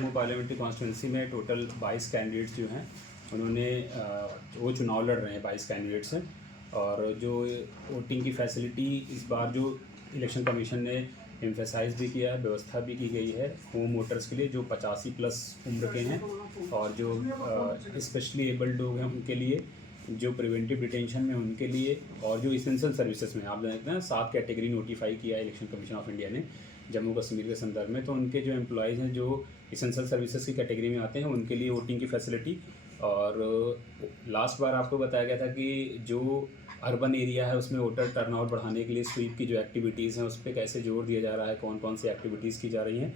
Jammu parliamentary constituency में total 22 candidates जो हैं उन्होंने वो चुनाव लड़ रहे हैं, 22 कैंडिडेट्स हैं। और जो वोटिंग की फैसिलिटी इस बार जो इलेक्शन कमीशन ने एम्फेसाइज भी किया है, व्यवस्था भी की गई है होम वोटर्स के लिए जो 85 प्लस उम्र के हैं और जो स्पेशली एबल्ड लोग हैं उनके लिए, जो प्रिवेंटिव डिटेंशन में उनके लिए, और जो इसेंशियल सर्विसेज में आप जानते हैं 7 कैटेगरी नोटिफाई किया है इलेक्शन कमीशन ऑफ इंडिया ने जम्मू कश्मीर के संदर्भ में। तो उनके जो एम्प्लॉयज़ हैं जो इसेंशियल सर्विसेज की कैटेगरी में आते हैं उनके लिए वोटिंग की फैसिलिटी। और लास्ट बार आपको बताया गया था कि जो अर्बन एरिया है उसमें वोटर टर्नआउट बढ़ाने के लिए स्वीप की जो एक्टिविटीज़ हैं उस पर कैसे जोर दिया जा रहा है, कौन कौन सी एक्टिविटीज़ की जा रही हैं,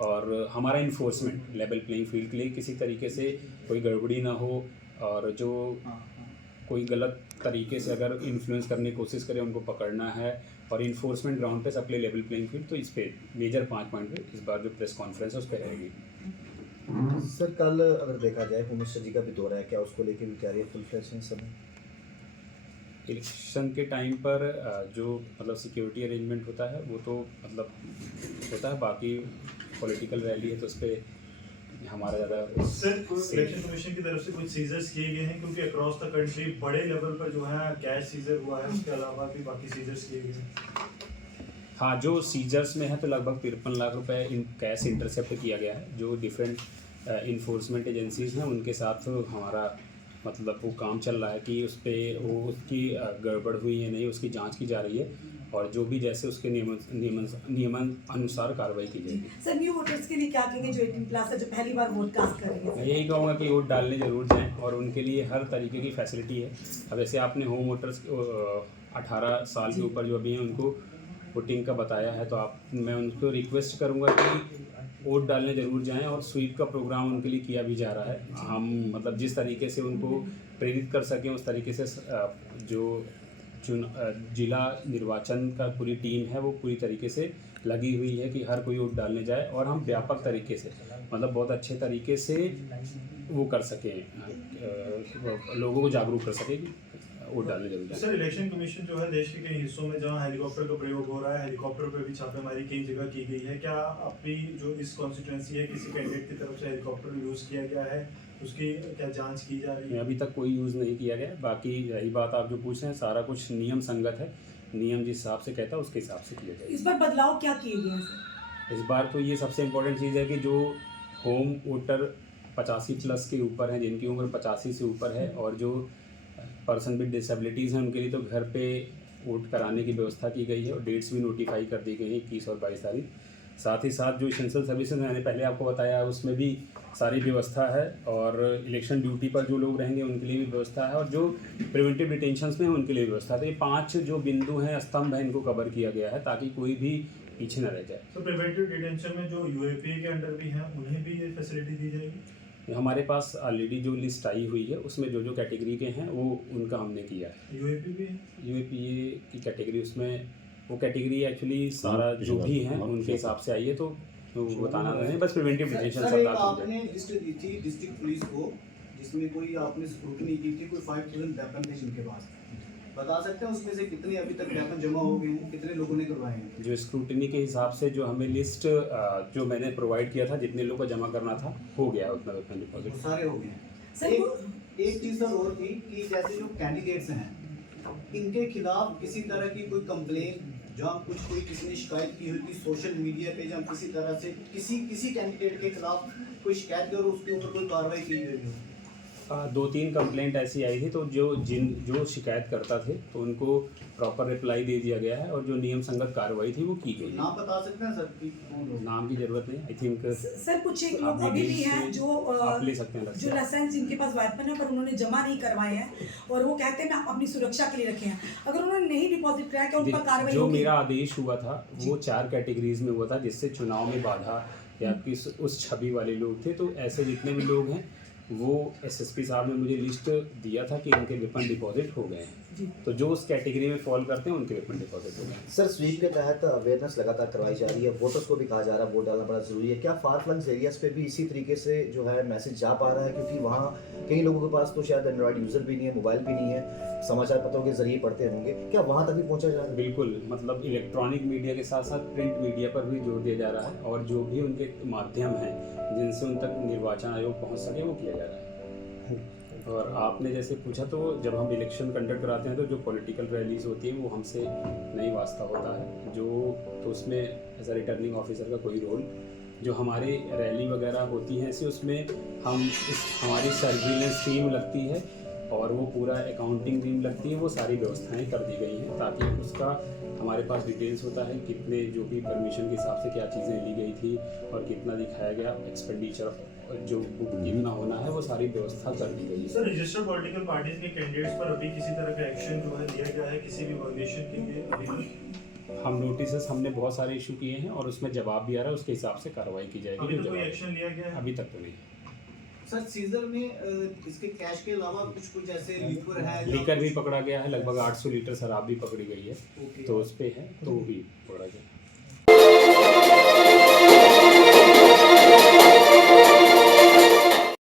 और हमारा इन्फोर्समेंट लेवल प्लेइंग फील्ड के लिए किसी तरीके से कोई गड़बड़ी ना हो, और जो कोई गलत तरीके से अगर इन्फ्लुएंस करने की कोशिश करें उनको पकड़ना है, और इन्फोर्समेंट ग्राउंड पे सबके लिए लेवल प्लेइंग फील्ड। तो इस पे मेजर 5 पॉइंट पे इस बार जो प्रेस कॉन्फ्रेंस है उस पर रहेगी। सर कल अगर देखा जाए होम मिनिस्टर जी का भी दौरा है, क्या उसको लेके भी तैयारी फुल फ्लैश है सब? इलेक्शन के टाइम पर जो मतलब सिक्योरिटी अरेंजमेंट होता है वो तो मतलब होता है, बाकी पॉलिटिकल रैली है तो उस पर हमारा ज़्यादा। सर इलेक्शन कमीशन की तरफ से कुछ सीजर्स किए गए हैं क्योंकि अक्रॉस द कंट्री बड़े लेवल पर जो है कैश सीजर हुआ है, उसके अलावा भी बाकी सीजर्स किए गए हैं? हाँ, जो सीजर्स में है तो लगभग 53 लाख रुपए इन कैश इंटरसेप्ट किया गया है। जो डिफरेंट इन्फोर्समेंट एजेंसीज़ हैं उनके साथ हमारा मतलब वो काम चल रहा है कि उस पर वो उसकी गड़बड़ हुई है नहीं उसकी जांच की जा रही है, और जो भी जैसे उसके नियमन अनुसार कार्रवाई की जाएगी। सर न्यू वोटर्स के लिए क्या कहेंगे जो 18 प्लस है, जो पहली बार वोट कास्ट करेंगे? मैं यही कहूँगा कि वोट डालने ज़रूर जाएं और उनके लिए हर तरीके की फैसिलिटी है। अब ऐसे आपने होम वोटर्स 18 साल के ऊपर जो अभी हैं उनको वोटिंग का बताया है, तो मैं उनको रिक्वेस्ट करूँगा कि वोट डालने ज़रूर जाएं, और स्वीप का प्रोग्राम उनके लिए किया भी जा रहा है। हम मतलब जिस तरीके से उनको प्रेरित कर सकें उस तरीके से जो जिला निर्वाचन का पूरी टीम है वो पूरी तरीके से लगी हुई है कि हर कोई वोट डालने जाए, और हम व्यापक तरीके से मतलब बहुत अच्छे तरीके से वो कर सकें, लोगों को जागरूक कर सकें कि वोट डालने जरूर जाए। सर इलेक्शन कमीशन जो है देश के कई हिस्सों में जहां हेलीकॉप्टर का प्रयोग हो रहा है, हेलीकॉप्टर पर भी छापेमारी कई जगह की गई है, क्या आपकी जो इस कॉन्स्टिट्यूंसी है किसी कैंडिडेट की तरफ से हेलीकॉप्टर यूज़ किया गया है, उसकी क्या जांच की जा रही है? अभी तक कोई यूज़ नहीं किया गया। बाकी रही बात आप जो पूछ रहे हैं सारा कुछ नियम संगत है, नियम जिस हिसाब से कहता है उसके हिसाब से किया जाएगा। इस बार बदलाव क्या किए गए हैं सर? इस बार तो ये सबसे इम्पोर्टेंट चीज़ है कि जो होम वोटर 85 प्लस के ऊपर हैं, जिनकी उम्र 85 से ऊपर है, और जो पर्सन विद डिसेबिलिटीज़ हैं उनके लिए तो घर पे वोट कराने की व्यवस्था की गई है, और डेट्स भी नोटिफाई कर दी गई हैं 21 और 22 तारीख। साथ ही साथ जो इसेंशियल सर्विसेज मैंने पहले आपको बताया उसमें भी सारी व्यवस्था है, और इलेक्शन ड्यूटी पर जो लोग रहेंगे उनके लिए भी व्यवस्था है, और जो प्रिवेंटिव डिटेंशंस में हैं उनके लिए भी व्यवस्था है। तो ये 5 जो बिंदु हैं, स्तंभ हैं, इनको कवर किया गया है ताकि कोई भी पीछे न रह जाए। तो प्रिवेंटिव डिटेंशन में जो यूएपीए के अंडर भी हैं उन्हें भी ये फैसिलिटी दी जाएगी? हमारे पास ऑलरेडी जो लिस्ट आई हुई है उसमें जो जो कैटेगरी के हैं वो उनका हमने किया है। यूएपी भी है? यूएपीए की कैटेगरी उसमें वो कैटेगरी एक्चुअली सारा जो भी हैं उनके हिसाब से आई है, तो बताना नहीं, बस प्रिवेंटिव डिटेंशन सर सरकार आपने लिस्ट दी थी डिस्ट्रिक्ट पुलिस को जिसमें कोई आपने स्क्रूटनी की थी, कोई 5000 वेपन थे जिनके पास, बता सकते हैं उसमें से कितने अभी तक वेपन जमा हो गए हैं, कितने लोगों ने करवाए हैं? जो स्क्रूटनी के हिसाब से जो हमें लिस्ट जो मैंने प्रोवाइड किया था जितने लोगों को जमा करना था हो गया उतना वेपन डिपॉजिट सारे हो गए हैं। सर एक चीज़ सर और थी कि जैसे जो कैंडिडेट्स हैं इनके खिलाफ किसी तरह की कोई कंप्लेन जहाँ कुछ कोई किसी ने शिकायत की हुई थी सोशल मीडिया पे, जहाँ किसी तरह से किसी कैंडिडेट के खिलाफ कोई शिकायत करो उसके ऊपर कोई कार्रवाई की गई हो? 2-3 कंप्लेंट ऐसी आई थी, तो जो शिकायत करता थे तो उनको प्रॉपर रिप्लाई दे दिया गया है, और जो नियम संगत कार्रवाई थी वो की गई है। नाम बता सकते हैं सर कि कौन लोग? नाम की जरूरत नहीं, आई थिंक सर कुछ एक लोग अभी भी हैं जो आप ले सकते हैं जो लाइसेंस जिनके पास वेपन है पर उन्होंने जमा नहीं करवाए हैं, और वो कहते हैं मैं अपनी सुरक्षा के लिए रखे हैं, अगर उन्होंने नहीं डिपॉजिट कराया क्या उन पर कार्रवाई जो होगी? मेरा आदेश हुआ था वो 4 कैटेगरीज में हुआ था जिससे चुनाव में बाधा या उस छवि वाले लोग थे। तो ऐसे जितने भी लोग हैं वो एसएसपी साहब ने मुझे लिस्ट दिया था कि इनके वेपन डिपॉजिट हो गए हैं। जी। तो जो उस कैटेगरी में फॉल करते हैं उनके पे फंड डिपॉजिट होगा। सर स्वीप के तहत अवेयरनेस लगातार करवाई जा रही है, वोटर्स को भी कहा जा रहा है वोट डालना बड़ा ज़रूरी है। क्या फार फ्लंग्स एरियाज पे भी इसी तरीके से जो है मैसेज जा पा रहा है? क्योंकि वहाँ कई लोगों के पास तो शायद एंड्रॉइड यूज़र भी नहीं है, मोबाइल भी नहीं है, समाचार पत्रों के जरिए पढ़ते होंगे, क्या वहाँ तक भी पहुँचा जा रहा है? बिल्कुल, मतलब इलेक्ट्रॉनिक मीडिया के साथ साथ प्रिंट मीडिया पर भी जोर दिया जा रहा है और जो भी उनके माध्यम हैं जिनसे उन तक निर्वाचन आयोग पहुंच सके वो किया जा रहा है। और आपने जैसे पूछा तो जब हम इलेक्शन कंडक्ट कराते हैं तो जो पॉलिटिकल रैलीज होती हैं वो हमसे नहीं वास्ता होता है, जो तो उसमें एज अ रिटर्निंग ऑफिसर का कोई रोल, जो हमारे रैली वगैरह होती हैं ऐसे उसमें हमारी सर्विलेंस टीम लगती है और वो पूरा अकाउंटिंग टीम लगती है, वो सारी व्यवस्थाएं कर दी गई हैं ताकि उसका हमारे पास डिटेल्स होता है कितने जो भी परमिशन के हिसाब से क्या चीज़ें ली गई थी और कितना दिखाया गया एक्सपेंडिचर, जो कितना होना है वो सारी व्यवस्था कर दी गई है। सर रजिस्टर्ड पॉलिटिकल पार्टीज के कैंडिडेट्स पर अभी किसी तरह का एक्शन जो है लिया गया है किसी भी वॉल्यूशन के लिए अभी? हम नोटिस हमने बहुत सारे इशू किए हैं और उसमें जवाब भी आ रहा है, उसके हिसाब से कार्रवाई की जाएगी। अभी जो तो कोई जवाब एक्शन लिया गया है? अभी तक तो नहीं। सर सीजर में इसके कैश के अलावा कुछ ऐसे लिक्वर है या लीकर भी कुछ- पकड़ा गया है, लगभग 800 लीटर शराब भी पकड़ी गई है, ओके। तो उस पे है तो वो भी पकड़ा